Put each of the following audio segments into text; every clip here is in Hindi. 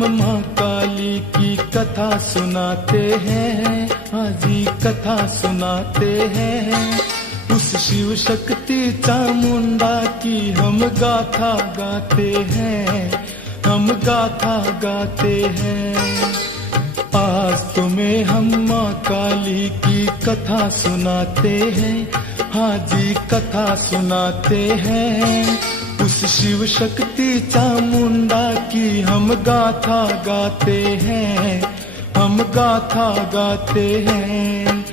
माँ काली की कथा सुनाते हैं, हाँ जी कथा सुनाते हैं। उस शिव शक्ति चामुंडा की हम गाथा गाते हैं, हम गाथा गाते हैं। आज तुम्हें हम माँ काली की कथा सुनाते हैं, हाँ जी कथा सुनाते हैं। उस शिव शक्ति चामुंडा की हम गाथा गाते हैं, हम गाथा गाते हैं।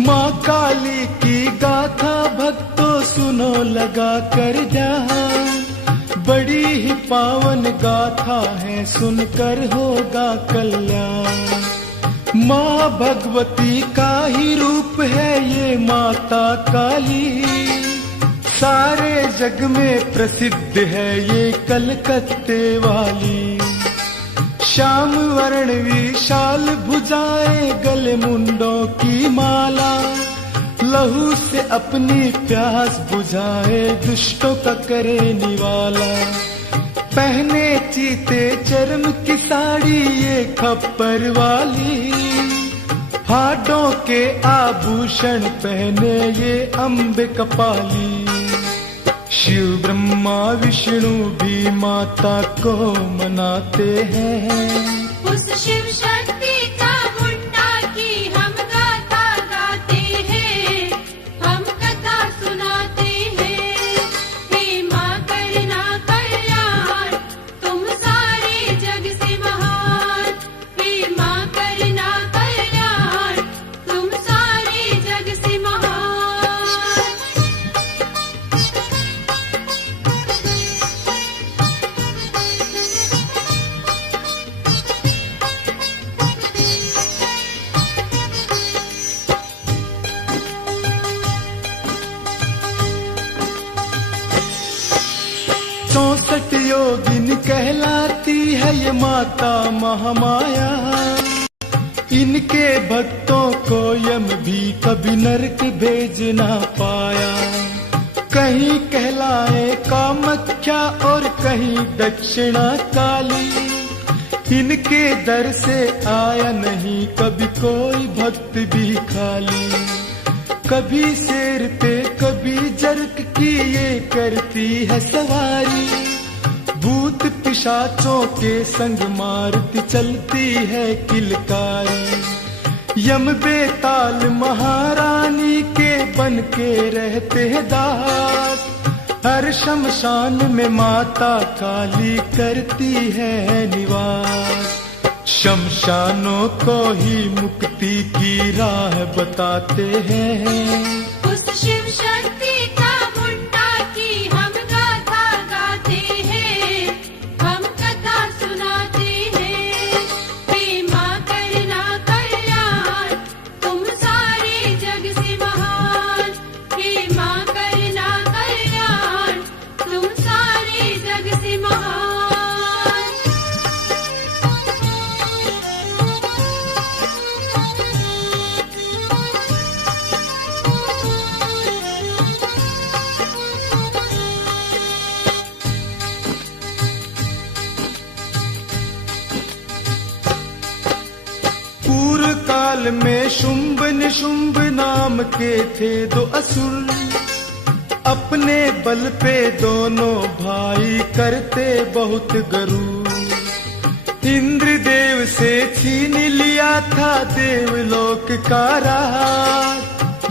माँ काली की गाथा भक्तों सुनो लगा कर ध्यान, बड़ी ही पावन गाथा है सुनकर होगा कल्याण। माँ भगवती का ही रूप है ये माता काली, सारे जग में प्रसिद्ध है ये कलकत्ते वाली। श्याम वर्ण विशाल भुजाएं गले मुंडों की माला, लहू से अपनी प्यास बुझाए दुष्टों का करे निवाला। पहने चीते चर्म की साड़ी ये खप्पर वाली, हाथों के आभूषण पहने ये अम्बे कपाली। शिव ब्रह्मा विष्णु भी माता को मनाते हैं। उस शिव शक्ति चामुंडा की हम गाथा गाते हैं, हम कथा सुनाते हैं। हे माँ करना कल्याण तुम सारे जग से महान, हे माँ करना कल्याण तुम सारे जग से महान। चौसठ योगिन कहलाती है ये माता महामाया, इनके भक्तों को यम भी कभी नरक भेज ना पाया। कहीं कहलाए कामाख्या और कहीं दक्षिणा काली, इनके दर से आया नहीं कभी कोई भक्त भी खाली। कभी शेर पे कभी जर्क की ये करती है सवारी, भूत पिशाचों के संग मारती चलती है किलकारी। यम बेताल महारानी के बन के रहते हैं दास, हर शमशान में माता काली करती है निवास। शमशानों को ही मुक्ति की राह बताते हैं। उस शिव शक्ति चामुंडा की हम गाथा गाते हैं, हम कथा सुनाते हैं। हे माँ करना कल्याण तुम सारे जग से महान, हे माँ करना कल्याण तुम सारे जग से महान। पूर्व काल में शुंभ निशुंभ नाम के थे दो असुर, अपने बल पे दोनों भाई करते बहुत गरूर। इंद्रदेव से छीन लिया था देवलोक का राज,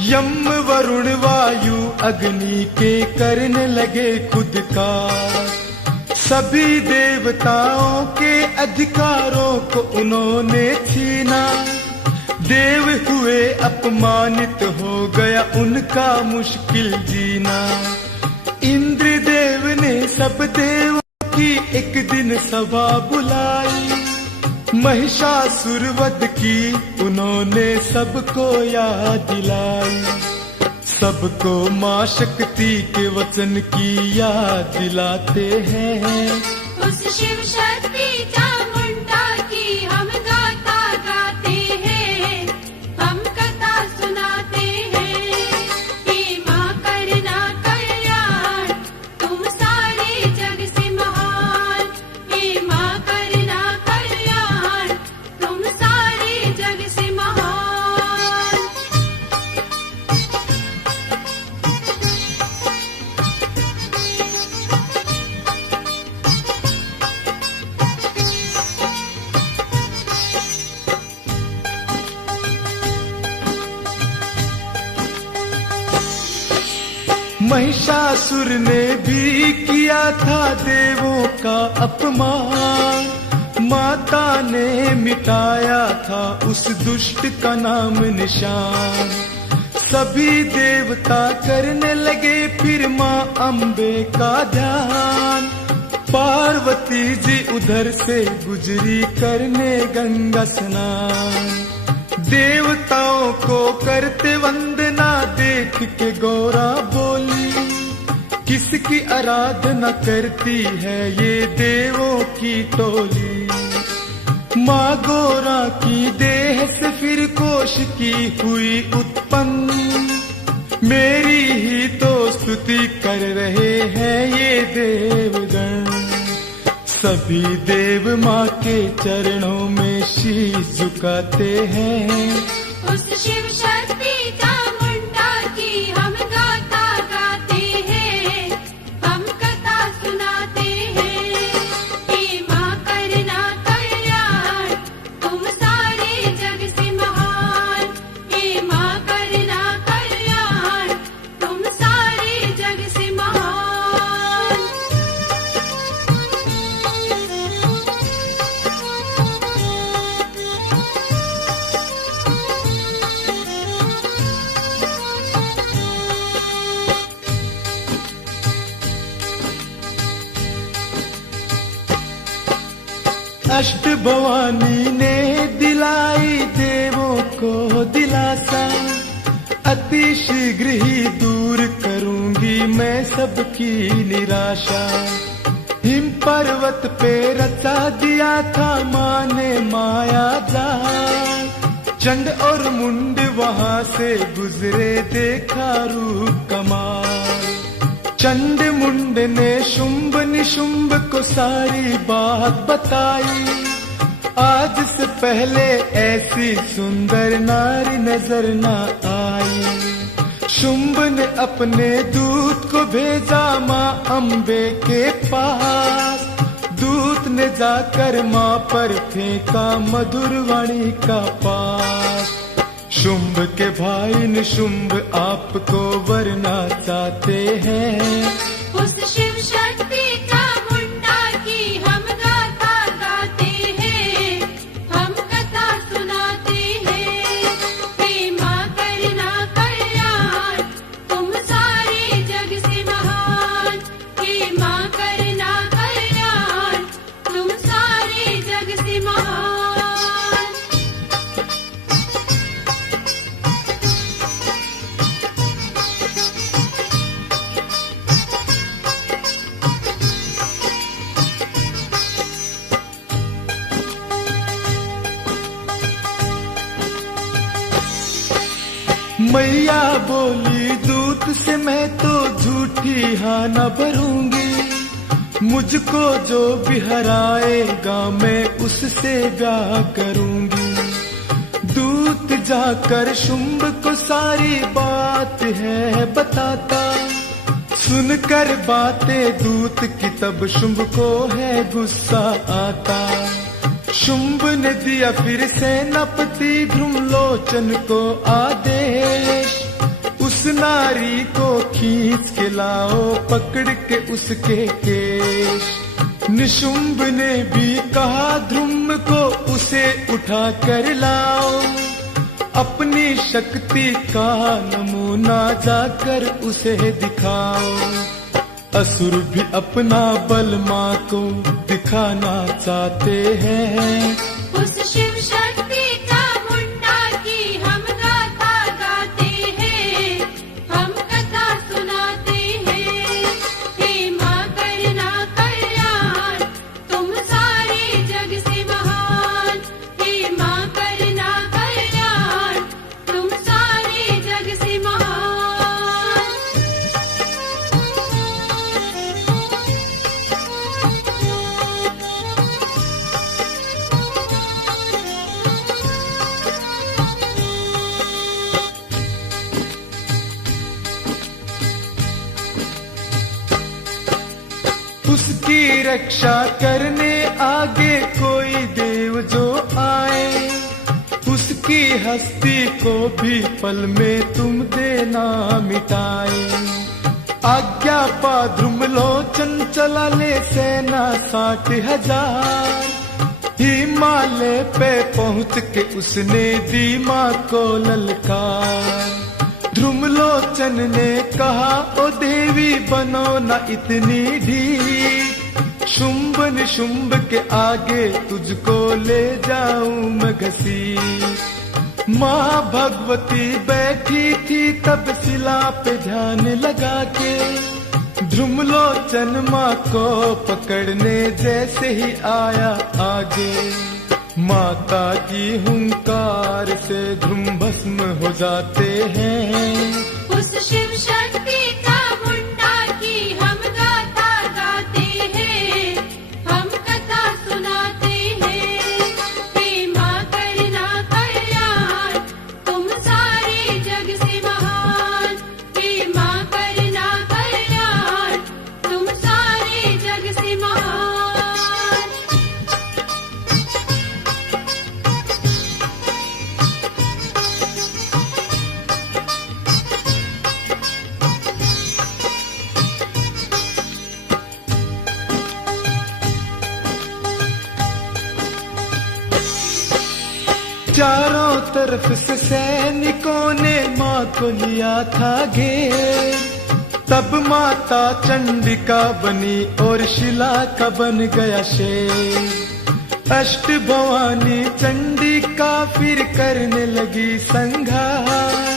यम वरुण वायु अग्नि के करने लगे खुद का। सभी देवताओं के अधिकारों को उन्होंने छीना, देव हुए अपमानित हो गया उनका मुश्किल जीना। इंद्रदेव ने सब देवों की एक दिन सभा बुलाई, महिषासुरवध की उन्होंने सबको याद दिलाई। सबको माँ शक्ति के वचन की याद दिलाते हैं। उस शिव शक्ति चामुंडा की हम गाथा गाते हैं, हम कथा सुनाते हैं। हे माँ करना कल्याण, तुम सारे जग से महान। हे माँ करना कल्याण, तुम सारे जग से महान। महिषासुर ने भी किया था देवों का अपमान, माता ने मिटाया था उस दुष्ट का नाम निशान। सभी देवता करने लगे फिर माँ अम्बे का ध्यान। पार्वती जी उधर से गुजरी करने गंगा स्नान। देवताओं को करते वंदना देख के गौरा बोली, किसकी आराधना करती है ये देवों की टोली। माँ गौरा की देह से फिर कोश की हुई उत्पन्न, मेरी ही तो स्तुति कर रहे हैं ये देवगण। सभी देव माँ के चरणों में शीश झुकाते हैं। उस शिव शक्ति चामुंडा की हम गाथा गाते हैं, हम कथा सुनाते हैं। हे माँ करना कल्याण, तुम सारे जग से महान। हे माँ करना कल्याण, तुम सारे जग से महान। अष्ट भवानी ने दिलाई देवों को दिलासा, अति शीघ्र ही दूर करूंगी मैं सबकी निराशा। हिम पर्वत पे रचा दिया था माँ ने माया जाल, चंड और मुंड वहां से गुजरे देखा रूप कमाल। चंड मुंड ने शुंभ निशुंभ को सारी बात बताई, आज से पहले ऐसी सुंदर नारी नजर न आई। शुंभ ने अपने दूत को भेजा माँ अम्बे के पास, दूत ने जाकर माँ पर फेंका मधुर वाणी का पास। शुंभ के भाई निशुंभ आपको वरना चाहते हैं। उस शिव शक्ति चामुंडा की हम गाथा गाते हैं, हम कथा सुनाते हैं। हे माँ करना कल्याण, तुम सारे जग से महान। हे माँ करना कल्याण, तुम सारे जग से महान। मैया बोली दूत से मैं तो झूठी हाँ न भरूंगी, मुझको जो भी हराएगा मैं उससे ब्याह करूंगी। दूत जाकर शुंभ को सारी बात है बताता, सुनकर बातें दूत की तब शुंभ को है गुस्सा आता। शुंभ ने दिया फिर सेनापति ध्रुमलोचन को आदेश, उस नारी को खींच के लाओ पकड़ के उसके केश। निशुंभ ने भी कहा ध्रुम को उसे उठा कर लाओ, अपनी शक्ति का नमूना जाकर उसे दिखाओ। असुर भी अपना बल माँ को दिखाना चाहते हैं। उस शिव शक्ति का मुंडा की हम गाथा गाते हैं, हम कथा सुनाते हैं। हे माँ करना कल्याण, तुम सारे जग से महान। हे माँ करना कल्याण, तुम सारे जग से महान। उसकी रक्षा करने आगे कोई देव जो आए, उसकी हस्ती को भी पल में तुम देना मिटाए। आज्ञा पा ध्रुमलोचन चला ले सेना 60,000, हिमालय पे पहुँच के उसने दी माँ को ललकार। ध्रुमलोचन ने कहा ओ देवी बनो न इतनी ढीठ, शुंभ निशुंभ के आगे तुझको ले जाऊं मैं घसीट। माँ भगवती बैठी थी तब शिला पे ध्यान लगा के, ध्रुमलोचन माँ को पकड़ने जैसे ही आया आगे, माता की हुंकार से ध्रुम भस्म हो जाते हैं। उस शिव शक्ति का मुंडा की हम गाथा गाते हैं, हम कथा सुनाते हैं। हे माँ करना कल्याण, तुम सारे जग से महान। हे माँ करना कल्याण, तुम सारे जग से महान। चारों तरफ से सैनिकों ने माँ को लिया था घेर, तब माता चंडिका बनी और शिला का बन गया शेर। अष्ट भवानी चंडिका फिर करने लगी संघार,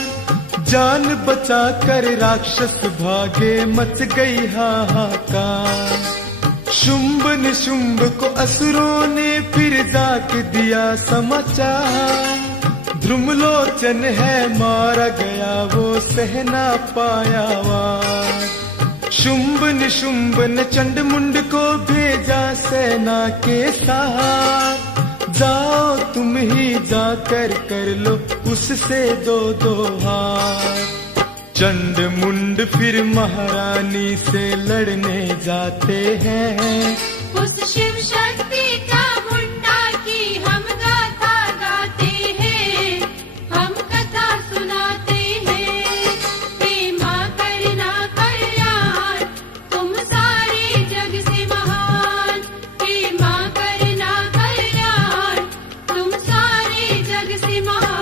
जान बचा कर राक्षस भागे मच गई हाहाकार। शुंभ निशुंभ को असुरों ने फिर जाके दिया समाचार, ध्रुमलोचन है मारा गया वो सह ना पाया वार। शुंभ निशुंभ ने चंडमुंड को भेजा सेना के साथ, जाओ तुम ही जाकर कर लो उससे दो हाथ। चंड मुंड फिर महारानी से लड़ने जाते हैं। उस शिव शक्ति का मुंडा की हम गाथा गाते हैं, हम कथा सुनाते हैं। हे माँ करना कल्याण, तुम सारे जग से महान। हे माँ करना कल्याण, तुम सारे जग से महान।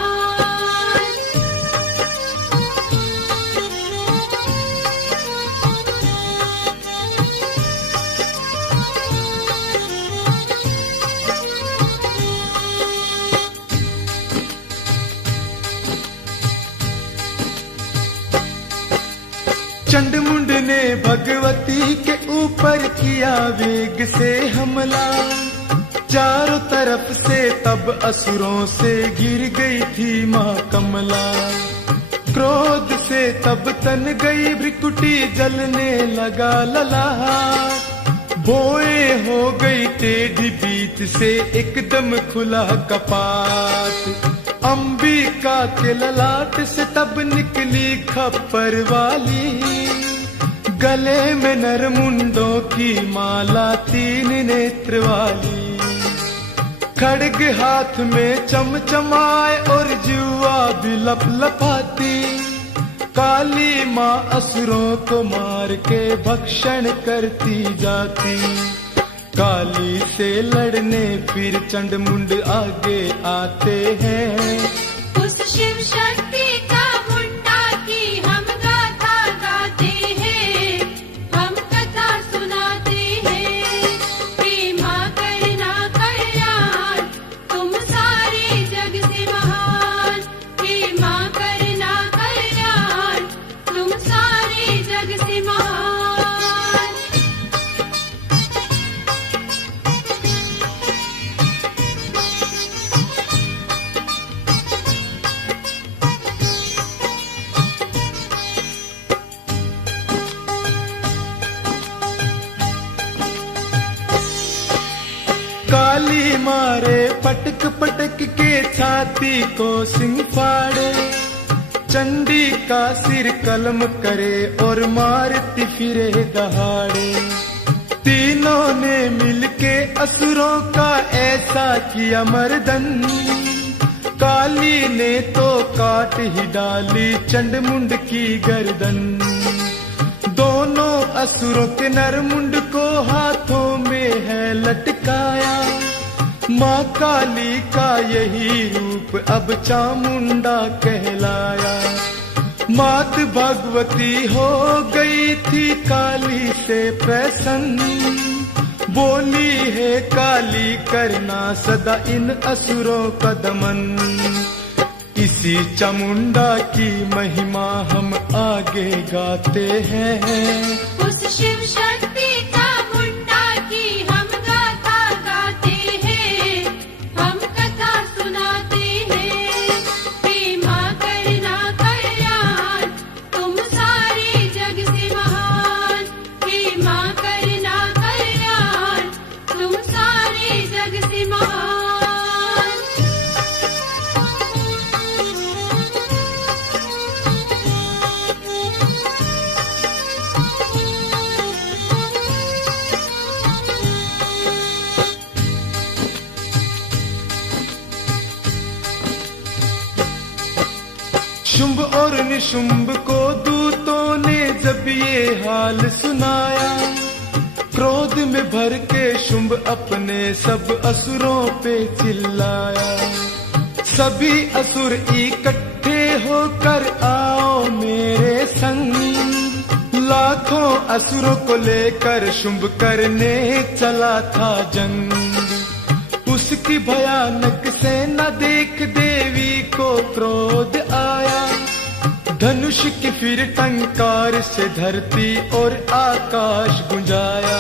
चंडमुंड ने भगवती के ऊपर किया वेग से हमला, चारों तरफ से तब असुरों से घिर गई थी माँ कमला। क्रोध से तब तन गई भृकुटी जलने लगा ललाट, बोए हो गई टेढ़ी बीत से एकदम खुला कपाट। अंबिका के ललाट से तब निकली खप्पर वाली, गले में नरमुंडों की माला 3 नेत्र वाली। खड्ग हाथ में चमचमाए और जुआ भी लपलपाती, काली माँ असुरों को मार के भक्षण करती जाती। काली से लड़ने फिर चंडमुंड आगे आते हैं। उस शिव शक्ति का मुंडा की हम गाथा गाते हैं, हम कथा मारे पटक पटक के छाती को सिंह फाड़े, चंडी का सिर कलम करे और मारती फिरे दहाड़े। तीनों ने मिलके असुरों का ऐसा किया मर्दन, काली ने तो काट ही डाली चंडमुंड की गर्दन। दोनों असुरों के नरमुंड को हाथों में है लटकाया, माँ काली का यही रूप अब चामुंडा कहलाया। मात भगवती हो गई थी काली से प्रसन्न, बोली है काली करना सदा इन असुरों का दमन। इसी चामुंडा की महिमा हम आगे गाते हैं, उस शिव शक्ति चामुंडा की हम गाथा गाते हैं, हम कथा सुनाते हैं। हे माँ करना कल्याण, तुम सारे जग से महान। हे माँ करना कल्याण, तुम सारे जग से महान। शुंभ और निशुंभ को दूतों ने जब ये हाल सुनाया, क्रोध में भर के शुंभ अपने सब असुरों पे चिल्लाया। सभी असुर इकट्ठे होकर आओ मेरे संग, लाखों असुरों को लेकर शुंभ करने चला था जंग। उसकी भयानक सेना देख देवी को क्रोध आया, धनुष की फिर टंकार से धरती और आकाश गुंजाया।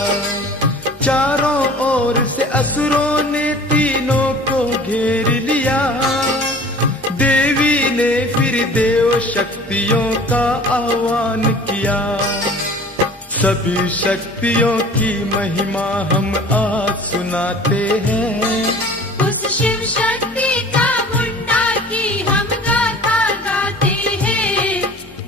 चारों ओर से असुरों ने तीनों को घेर लिया, देवी ने फिर देव शक्तियों का आह्वान किया। सभी शक्तियों की महिमा हम आज सुनाते हैं, उस शिव शक्ति चामुंडा की हम गाथा गाते हैं,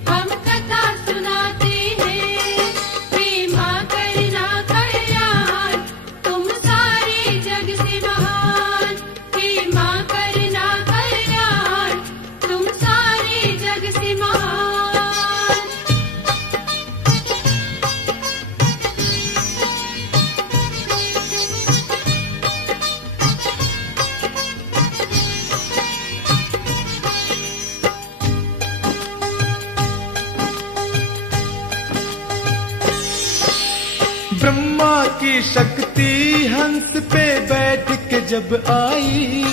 हम कथा सुनाते हैं। हे माँ करना कल्याण, तुम सारे जग से महान। हे माँ करना कल्याण, तुम सारे जग से महान। ब्रह्मा की शक्ति हंस पे बैठ के जब आई,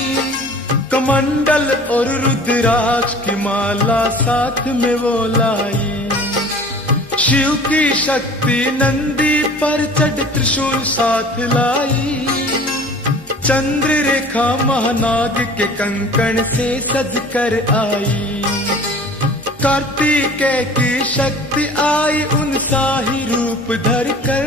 कमंडल और रुद्राक्ष की माला साथ में वो लाई। शिव की शक्ति नंदी पर चढ़ त्रिशूल साथ लाई, चंद्र रेखा महानाग के कंकण से सज कर आई। कार्तिकेय की शक्ति आई उनसा ही रूप धर कर,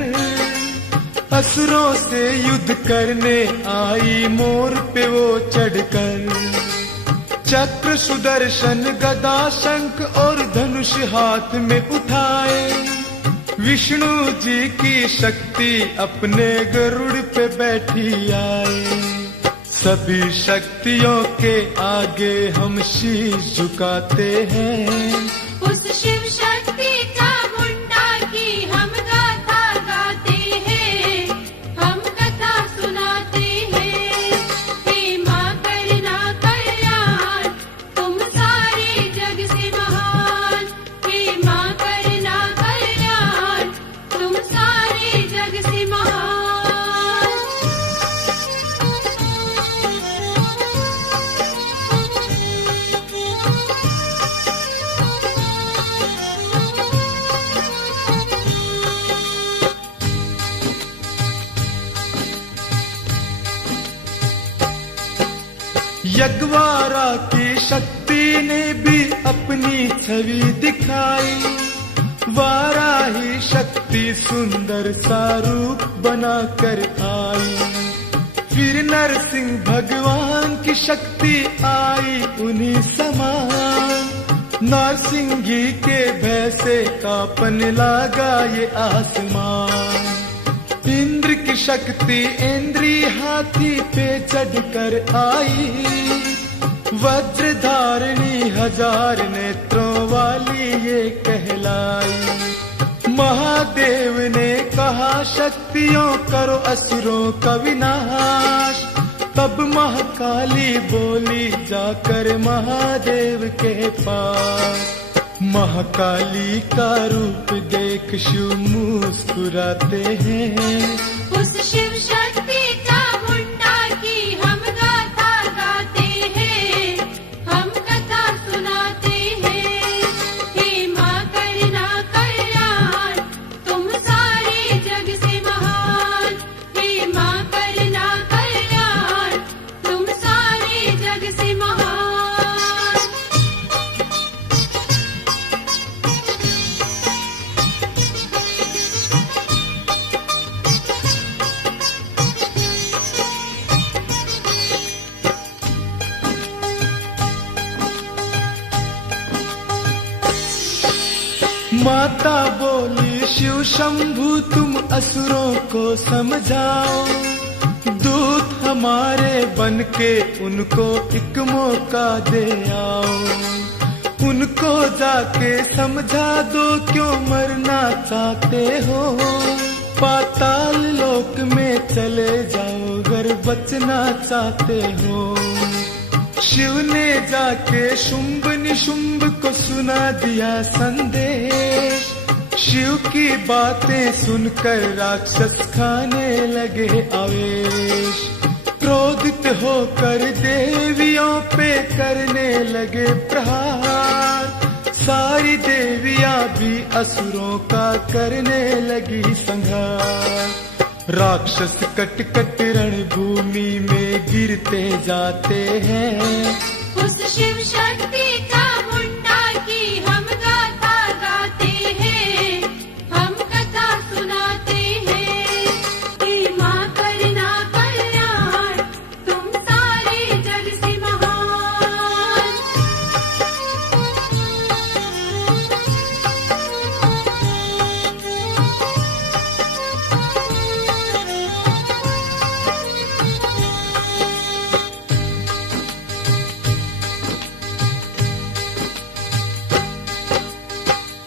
असुरों से युद्ध करने आई मोर पे वो चढ़कर। चक्र सुदर्शन गदा शंख और धनुष हाथ में उठाए, विष्णु जी की शक्ति अपने गरुड़ पे बैठी आई। सभी शक्तियों के आगे हम शीश झुकाते हैं, उस शिव शक्ति चामुंडा की हम गाथा गाते हैं, हम कथा सुनाते हैं। हे माँ करना कल्याण, तुम सारे जग से महान। हे माँ करना कल्याण, तुम सारे जग से महान। यज्ञवारा की शक्ति ने भी अपनी छवि दिखाई, वाराही शक्ति सुंदर सा रूप बना कर आई। फिर नरसिंह भगवान की शक्ति आई उन्हीं समान। नरसिंही के भय से कांपने लगा ये आसमान। इंद्र की शक्ति इंद्री हाथी पे चढ़कर आई। वज्र धारिणी 1000 नेत्रों वाली ये कहलाई। महादेव ने कहा शक्तियों करो असुरों का विनाश। तब महाकाली बोली जाकर महादेव के पास। महाकाली का रूप देख शिव मुस्कुराते हैं। उस शिव शक्ति का मुंडा की हम गाथा गाते हैं, हम कथा सुनाते हैं। हे माँ करना कल्याण, तुम सारे जग से महान। हे माँ करना कल्याण, तुम सारे जग से महान। माता बोली शिव शंभु तुम असुरों को समझाओ। दूत हमारे बन के उनको एक मौका दे आओ। उनको जाके समझा दो क्यों मरना चाहते हो। पाताल लोक में चले जाओ अगर बचना चाहते हो। शिव ने जाके शुंभ निशुंभ को सुना दिया संदेश। शिव की बातें सुनकर राक्षस खाने लगे आवेश। क्रोधित होकर देवियों पे करने लगे प्रहार। सारी देवियां भी असुरों का करने लगी संहार। राक्षस कट कट रणभूमि में गिरते जाते हैं। उस शिव शक्ति का मुंडा की हम गाथा गाते हैं, हम कथा सुनाते हैं। हे माँ करना कल्याण, तुम सारे जग से महान।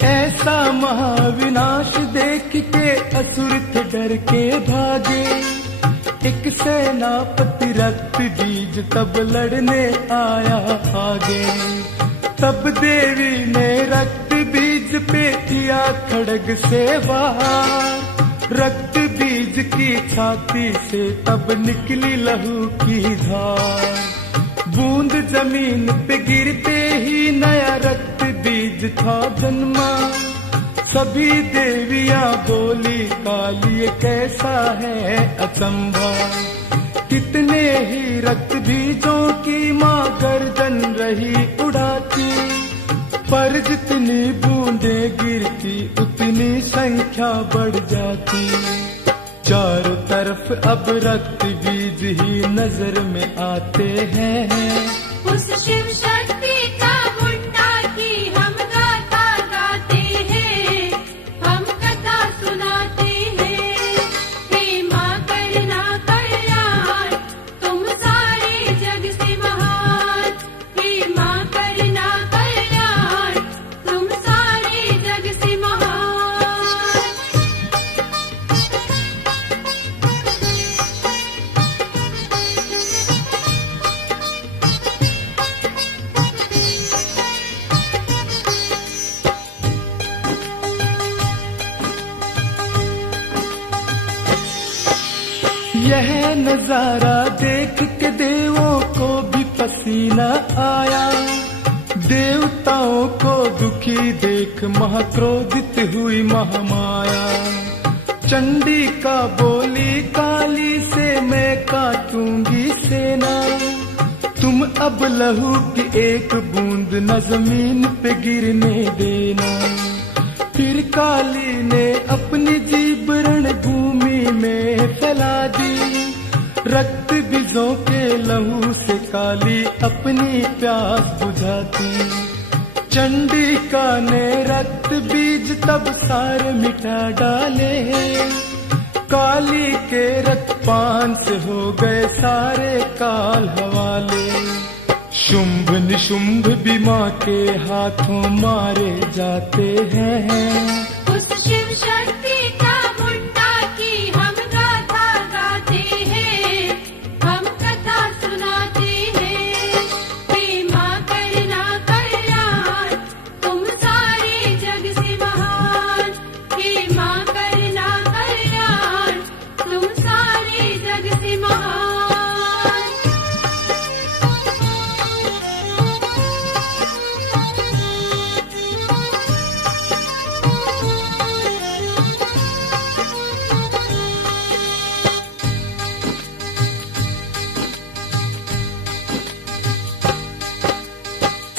ऐसा महाविनाश देख के असुर थे डर के भागे। एक सेनापति रक्त बीज तब लड़ने आया आगे। तब देवी ने रक्त बीज पे किया खड्ग से वार। रक्त बीज की छाती से तब निकली लहू की धार। बूंद जमीन पे गिरते ही नया रक्त बीज था जन्मा। सभी देवियां बोली काली ये कैसा है अचंभा। कितने ही रक्त बीजों की माँ गर्दन रही उड़ाती। पर जितनी बूंदे गिरती उतनी संख्या बढ़ जाती। चारों तरफ अब रक्त बीज ही नजर में आते हैं। उस शिव शक्ति का मुंडा की हम गाथा गाते हैं, हम कथा सुनाते हैं। हे माँ करना कल्याण, तुम सारे जग से महान। हे माँ करना कल्याण, तुम सारे जग से महान। यह नजारा देख के देवों को भी पसीना आया। देवताओं को दुखी देख महाक्रोधित हुई महामाया। चंडिका बोली काली से मैं काटूंगी सेना। तुम अब लहू की एक बूंद न जमीन पे गिरने देना। फिर काली ने अपनी जीभ रणभूमि में फैला दी। रक्त काली अपनी प्यास बुझाती। चंडिका ने रक्त बीज तब सारे मिटा डाले, काली के रक्तपान से हो गए सारे काल हवाले। शुंभ निशुंभ भी माँ के हाथों मारे जाते हैं। उस शिव शक्ति का मुंडा की हम गाथा गाते हैं, हम कथा सुनाते हैं। हे माँ करना कल्याण, तुम सारे जग से महान। हे माँ करना कल्याण, तुम सारे जग से महान।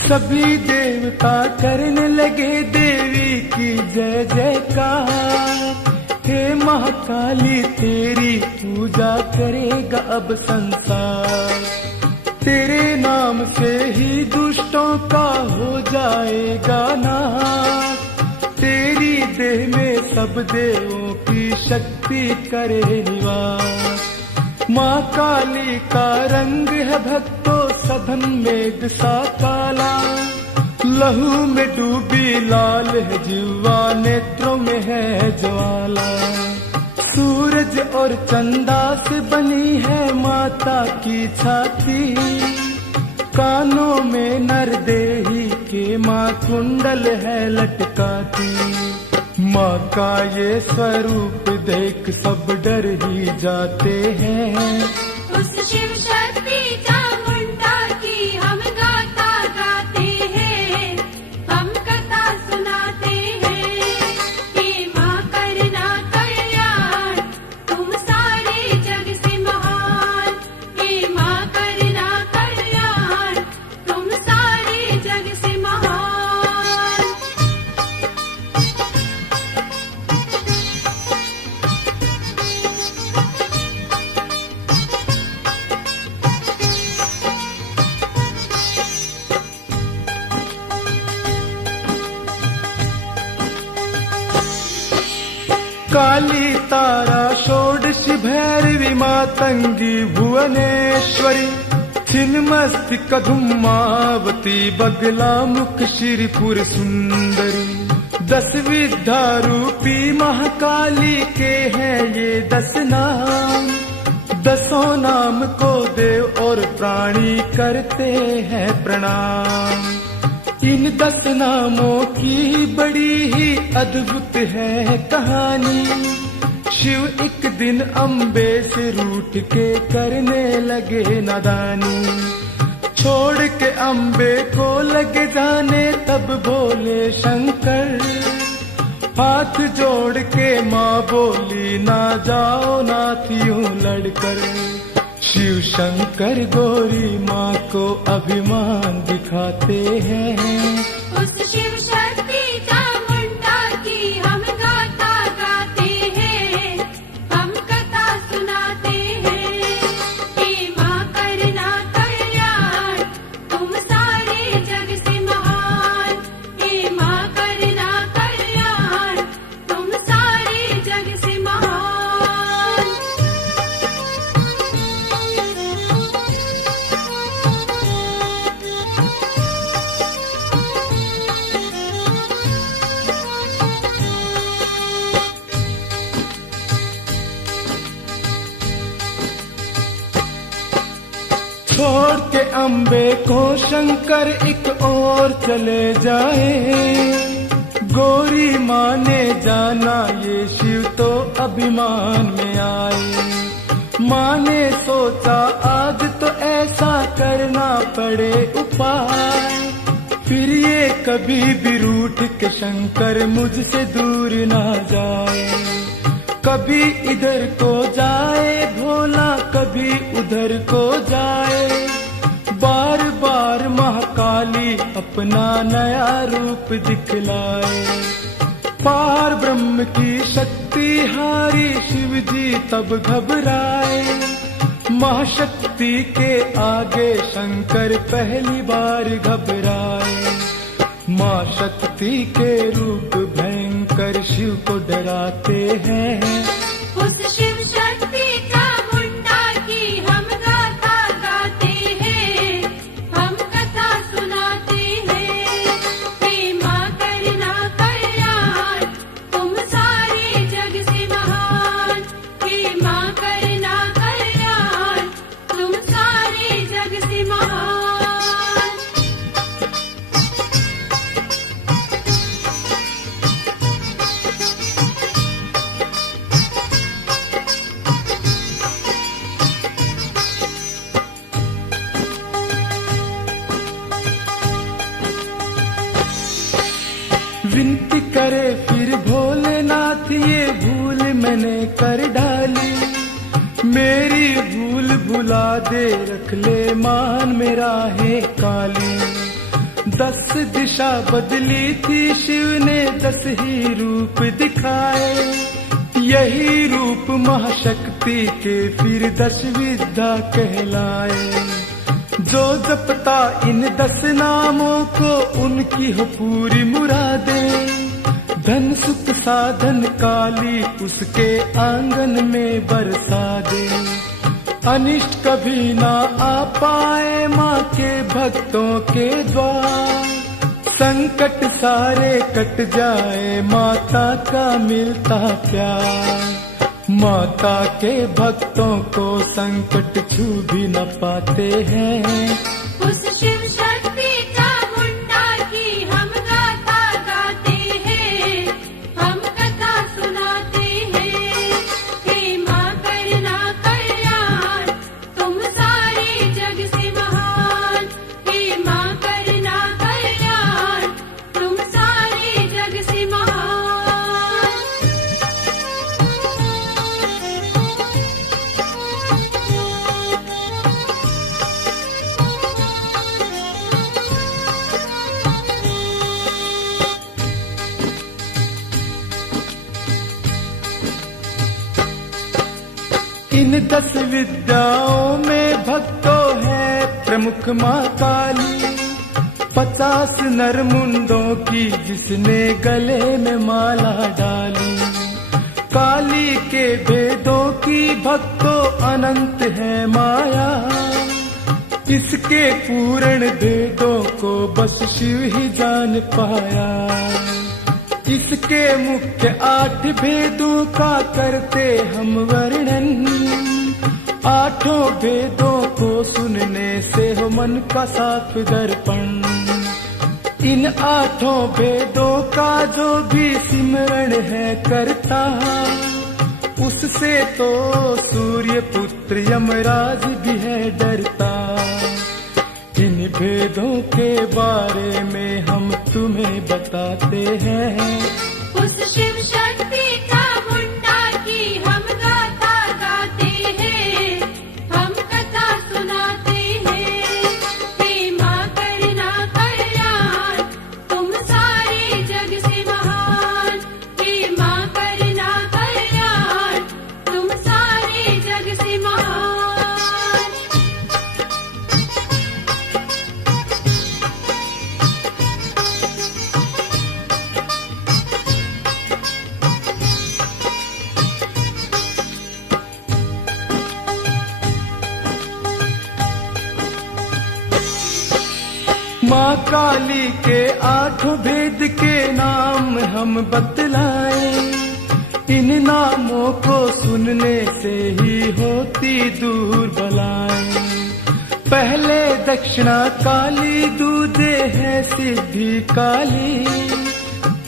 सभी देवता करने लगे देवी की जय जयकार। हे महाकाली तेरी पूजा करेगा अब संसार, तेरे नाम से ही दुष्टों का हो जाएगा नाश। तेरी देह में सब देवों की शक्ति करे निवास। माँ काली का रंग है भक्तों सघन मेघ सा काला, लहू में डूबी लाल है जिह्वा, नेत्रों में है ज्वाला। सूरज और चंदा से बनी है माता की छाती, कानों में नरदेही के माँ कुंडल है लटकाती। माँ का ये स्वरूप देख सब डर ही जाते हैं। उस शिव शक्ति चामुंडा की हम गाथा गाते हैं, हम कथा सुनाते हैं। हे माँ करना कल्याण, तुम सारे जग से महान। हे माँ करना कल्याण, तुम सारे जग से महान। काली तारा षोडशी भैरवी मातंगी भुवनेश्वरी, छिन्नमस्तिक धूमावती बगला मुख श्रीपुर सुंदरी। 10 विद्या रूपी महाकाली के हैं ये 10 नाम, 10 नाम को देव और प्राणी करते हैं प्रणाम। इन 10 नामों की बड़ी ही अद्भुत है कहानी। शिव एक दिन अम्बे से रूठ के करने लगे नादानी, छोड़ के अम्बे को लगे जाने तब बोले शंकर। हाथ जोड़ के माँ बोली ना जाओ नाथियों लड़कर। शिव शंकर गौरी माँ को अभिमान दिखाते हैं। उस शिव शक्ति चामुंडा की हम गाथा गाते हैं, हम कथा सुनाते हैं। हे माँ करना कल्याण, तुम सारे जग से महान। हे माँ करना कल्याण, तुम सारे जग से महान। छोड़ के अम्बे को शंकर एक और चले जाए। गौरी माँ ने जाना ये शिव तो अभिमान में आए। माँ ने सोचा आज तो ऐसा करना पड़े उपाय, फिर ये कभी भी रूठ के शंकर मुझसे दूर ना जाए। कभी इधर को जाए भोला, कभी उधर को जाए। बार बार महाकाली अपना नया रूप दिखलाए। पार ब्रह्म की शक्ति हारी शिव जी तब घबराए। महाशक्ति शक्ति के आगे शंकर पहली बार घबराए। माँ शक्ति के रूप भयंकर शिव को डराते हैं। उस शिव शक्ति का मुंडा की हम गाथा गाते हैं, हम कथा सुनाते हैं। हे माँ करना कल्याण, तुम सारे जग से महान। हे माँ करना कल्याण, तुम सारे जग से महान। विनती करे फिर भोलेनाथ, ये भूल मैंने कर डाली। मेरी भूल भुला दे, रख ले मान मेरा है काली। 10 दिशा बदली थी शिव ने, 10 ही रूप दिखाए। यही रूप महाशक्ति के फिर 10 विद्या कहलाए। जो जपता इन 10 नामों को, उनकी हो पूरी मुरादें। धन सुख साधन काली उसके आंगन में बरसा दे। अनिष्ट कभी ना आ पाए माँ के भक्तों के द्वार। संकट सारे कट जाए, माता का मिलता प्यार। माता के भक्तों को संकट छू भी न पाते हैं। उस शिव शक्ति का मुंडा की हम गाथा गाते हैं, हम कथा सुनाते हैं। हे माँ करना कल्याण, तुम सारे जग से महान। हे माँ करना कल्याण, तुम सारे जग से महान। इन 10 विद्याओं में भक्तों है प्रमुख माँ काली। 50 नर मुंडों की जिसने गले में माला डाली। काली के भेदों की भक्तों अनंत है माया। इसके पूर्ण भेदों को बस शिव ही जान पाया। इसके मुख्य 8 भेदों का करते हम वर्णन। 8 भेदों को सुनने से हो मन का साफ दर्पण। इन 8 भेदों का जो भी सिमरण है करता, उससे तो सूर्य पुत्र यमराज भी है डरता। इन भेदों के बारे में हम तुम्हें बताते हैं। उस शिव शक्ति का मुंडा की हम गाथा गाते हैं, हम कथा सुनाते हैं। हे माँ करना कल्याण, तुम सारे जग से महान। हे माँ करना कल्याण, तुम सारे जग से महान। माँ काली के 8 भेद के नाम हम बतलाए। इन नामों को सुनने से ही होती दूर बलाएं। पहले दक्षिणा काली, दूजे है सिद्धि काली।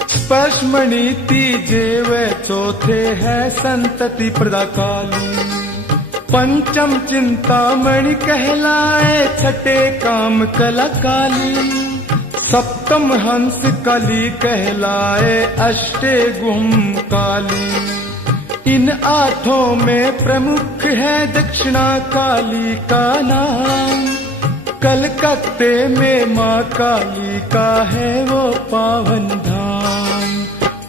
स्पर्शमणि तीजे व चौथे है संतति प्रदा काली। पंचम चिंतामणि कहलाए, छठे काम कला काली। सप्तम हंस काली कहलाए, अष्टे गुम काली। इन 8 में प्रमुख है दक्षिणा काली का नाम। कलकत्ते में माँ काली का है वो पावन धाम।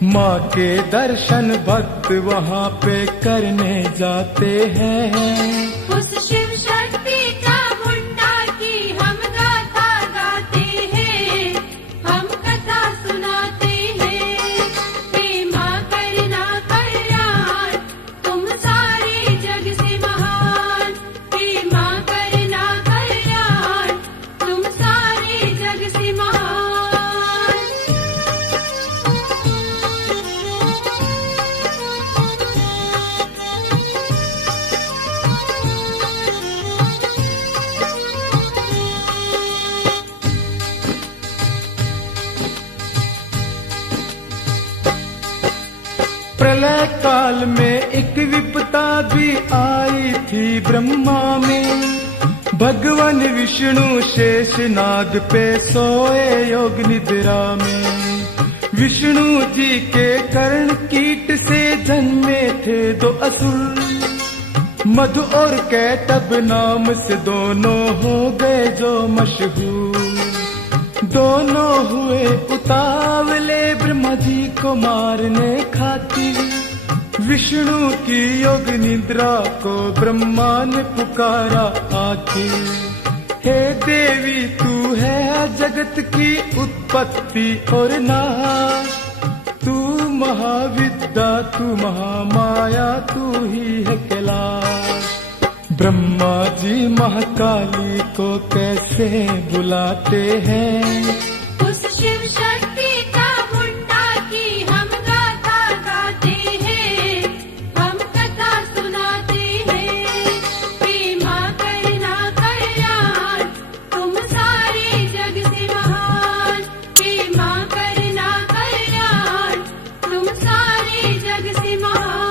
माँ के दर्शन भक्त वहाँ पे करने जाते हैं। उस शिव शक्ति प्रलय काल में एक विपता भी आई थी ब्रह्मा में। भगवान विष्णु शेष नाग पे सोए योग निद्रा में। विष्णु जी के कर्ण कीट से जन्मे थे दो असुर, मधु और कैटब नाम से दोनों हो गए जो मशहूर। दोनों हुए उतावले ब्रह्मा जी को मारने खातिर। विष्णु की योग निद्रा को ब्रह्मा ने पुकारा आखिर। हे देवी तू है जगत की उत्पत्ति और नाश, तू महाविद्या तू महामाया तू ही है कैलाश। ब्रह्मा जी महाकाली को कैसे बुलाते हैं, उस शिव शक्ति का मुंडा की हम गाथा गाते हैं, हम कथा सुनाते हैं। हे माँ करना कल्याण तुम सारे जग से महान। हे माँ करना कल्याण तुम सारे जग से महान।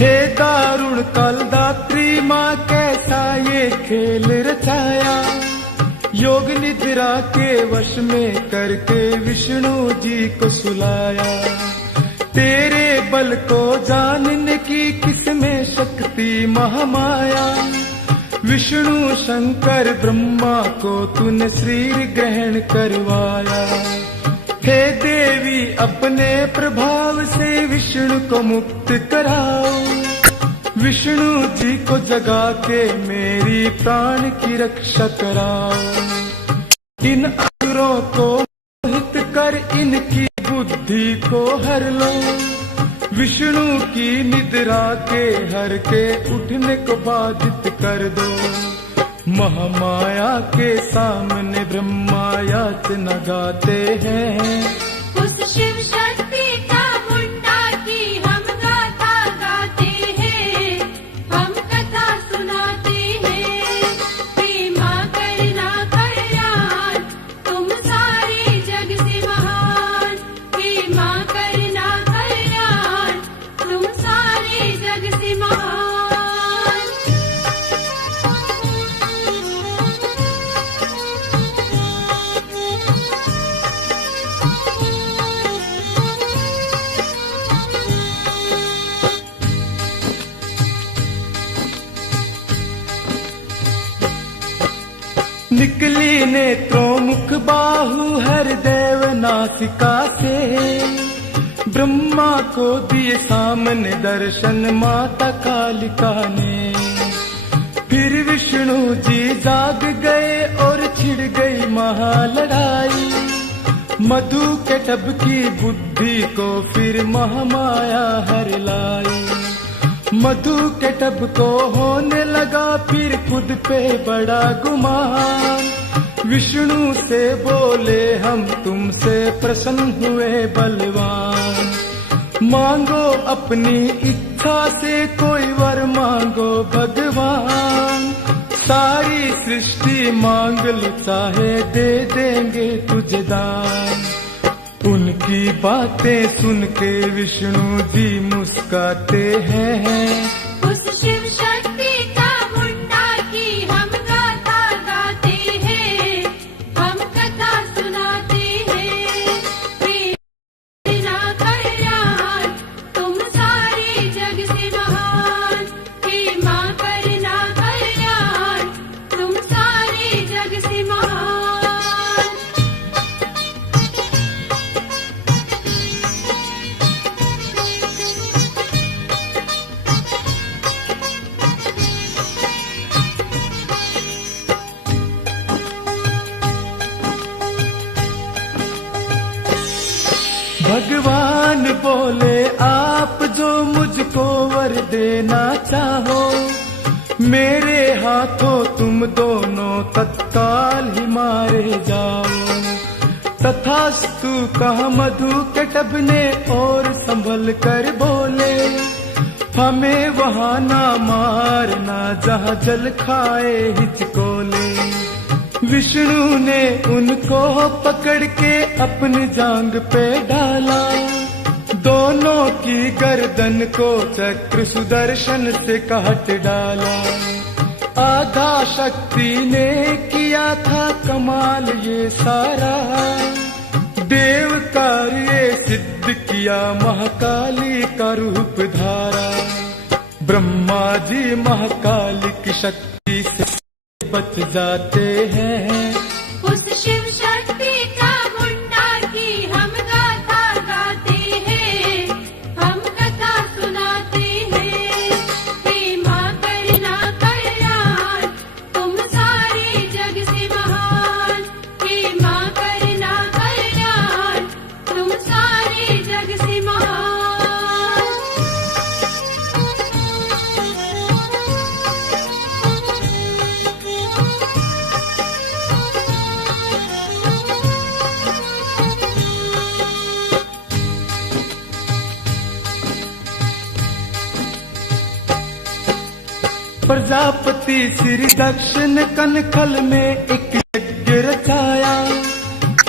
हे दारुण कालदात्री माँ कैसा ये खेल रचाया। योग निद्रा के वश में करके विष्णु जी को सुलाया। तेरे बल को जानने की किसमें शक्ति महामाया। विष्णु शंकर ब्रह्मा को तूने शरीर ग्रहण करवाया। हे देवी अपने प्रभाव से विष्णु को मुक्त कराओ। विष्णु जी को जगा के मेरी प्राण की रक्षा कराओ। इन असुरों को मोहित कर इनकी बुद्धि को हर लो। विष्णु की निद्रा के हर के उठने को बाधित कर दो। महामाया के सामने ब्रह्मा याचना गाते हैं, उस शिव शक्ति का मुंडा की हम गाथा गाते हैं, हम कथा सुनाते हैं। हे माँ करना कल्याण तुम सारे जग से महान। हे माँ करना कल्याण तुम सारे जग से महान। निकली नेत्रों मुख बाहु हर देव नासिका से। ब्रह्मा को दिए सामने दर्शन माता कालिका ने। फिर विष्णु जी जाग गए और छिड़ गई महालड़ाई। मधु के टब की बुद्धि को फिर महामाया हर लाई। मधु के टब को होने लगा फिर खुद पे बड़ा गुमान। विष्णु से बोले हम तुमसे प्रसन्न हुए बलवान। मांगो अपनी इच्छा से कोई वर मांगो भगवान। सारी सृष्टि मांग लो चाहे दे देंगे तुझे दान। उनकी बातें सुन के विष्णु जी मुस्काते हैं, उस शिव शक्ति का मुंडा की हम गाथा गाते हैं, हम कथा सुनाते हैं। हे करना कल्याण तुम सारे जग से महान। हे माँ करना कल्याण तुम सारे जग से महान। भगवान बोले आप जो मुझको वर देना चाहो। मेरे हाथों तुम दोनों तत्काल ही मारे जाओ। तथास्तु कहा मधु के टबने और संभल कर बोले, हमें वहां ना मारना जहां जल खाए हिचकोले। विष्णु ने उनको पकड़ के अपनी जांग पे डाला, दोनों की गर्दन को चक्र सुदर्शन से काट डाला। आधा शक्ति ने किया था कमाल ये सारा, देव कार्य सिद्ध किया महाकाली का रूप धारा। ब्रह्मा जी महाकाली की शक्ति से बच जाते हैं, उस शिव शक्ति का मुंडा की हम गाथा गाते हैं, हम कथा सुनाते हैं। हे माँ करना कल्याण, तुम सारे जग से महान। हे माँ करना कल्याण, तुम सारे जग से महान। प्रजापति श्री दक्ष ने कनखल में एक यज्ञ रचाया,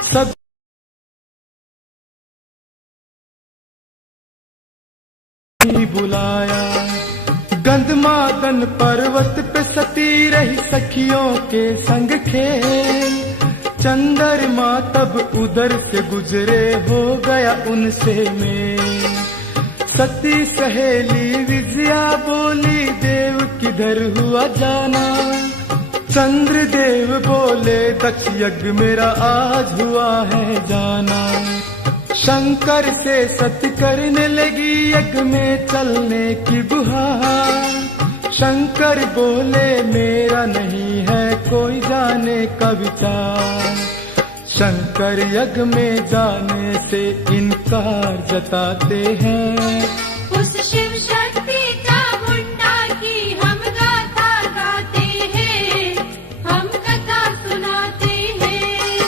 सब बुलाया। गंधमादन पर्वत पे सती रही सखियों के संग खेल, चंद्रमा तब उधर से गुजरे हो गया उनसे मेल। सती सहेली विजया बोली देव किधर हुआ जाना, चंद्रदेव बोले दक्ष यज्ञ मेरा आज हुआ है जाना। शंकर से सती करने लगी यज्ञ में चलने की गुहार, शंकर बोले मेरा नहीं है कोई जाने का विचार। शंकर यज्ञ में जाने से इनकार जताते हैं, उस शिव शक्ति का मुंडा की हम गाथा गाते हैं, हम कथा सुनाते हैं।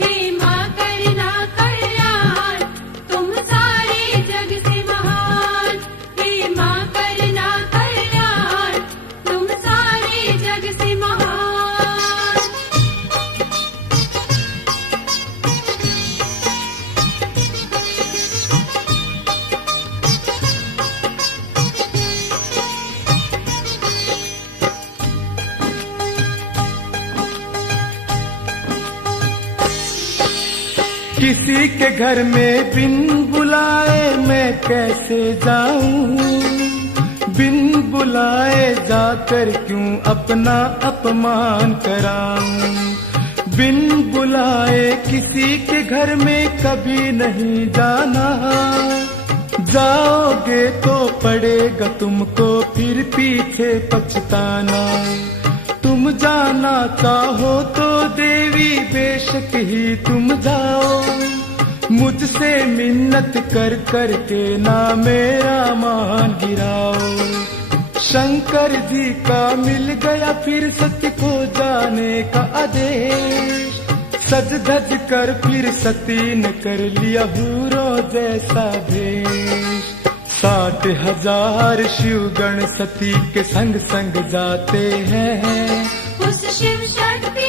हे माँ करना कल्याण, तुम सारे जग से महान। हे माँ करना कल्याण, तुम सारे जग से महान। किसी के घर में बिन बुलाए मैं कैसे जाऊं, बिन बुलाए जाकर क्यों अपना अपमान कराऊं। बिन बुलाए किसी के घर में कभी नहीं जाना, जाओगे तो पड़ेगा तुमको फिर पीछे पछताना। तुम जाना चाहो तो देवी बेशक ही तुम जाओ, मुझसे मिन्नत कर कर के ना मेरा मान गिराओ। शंकर जी का मिल गया फिर सत्य को जाने का आदेश, सज धज कर फिर सती ने कर लिया हूरों जैसा भेष। 60,000 शिवगण सती के संग संग जाते हैं, उस शिव शक्ति